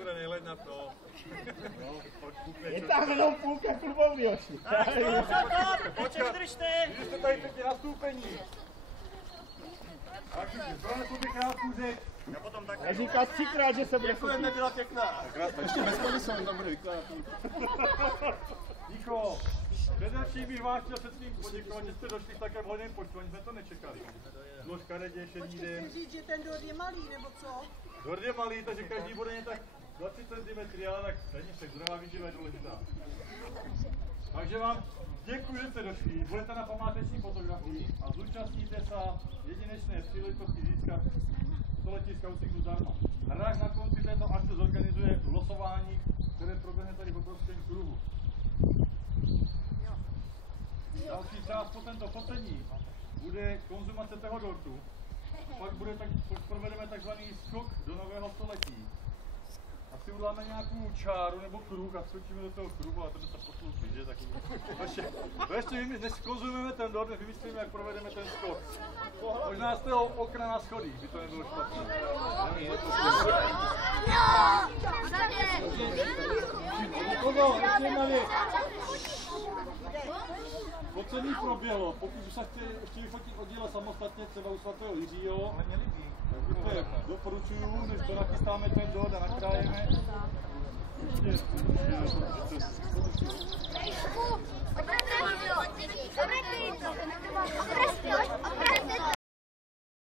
Arture, nejleď na to. Je tam jenom půlka klubový, Joši. Počkej, vydržte! Vydržte tady teď na stoupení. Tak, pronesu bych krátkou řeč. Já potom taky. Já říkal 3krát, že se bude Děkujem, nebyla pěkná. Ještě bez komisou tam bude vykládat. Ticho, především bych vás chtěl před svým poděkovat, že jste došli v takém hodném počtu, ani jsme to nečekali. Bylo škaredě, šedý den. Počkejte říct, že ten dort je malý, nebo co? Dort je malý, takže každý bude jen tak 20 cm, ale tak stejně však zdravá výživa je důležitá. Takže vám děkuji, že jste došli, budete na památeční fotografii a zúčastníte se jedinečné příležitosti získat století Skautcyklu zdarma. Hrách na konci této akce zorganizuje losování, které proběhne tady v obrovském kruhu. Další část po tento fotení bude konzumace toho dortu. Pak provedeme takzvaný skok do nového století. Asi uděláme nějakou čáru nebo kruh a skočíme do toho kruhu a to by se poslouchí, že? Tak ještě než konzumujeme ten dort, vymyslíme, jak provedeme ten skok. Možná z toho okna na schody, by to nebylo špatné. Kogo, ještě malý. Focení proběhlo, pokud by se chtěli fotit oddíle samostatně, třeba u svatého Jiřího, tak doporučuju, než to nachystáme ten dort a nakrájeme. Opravdu,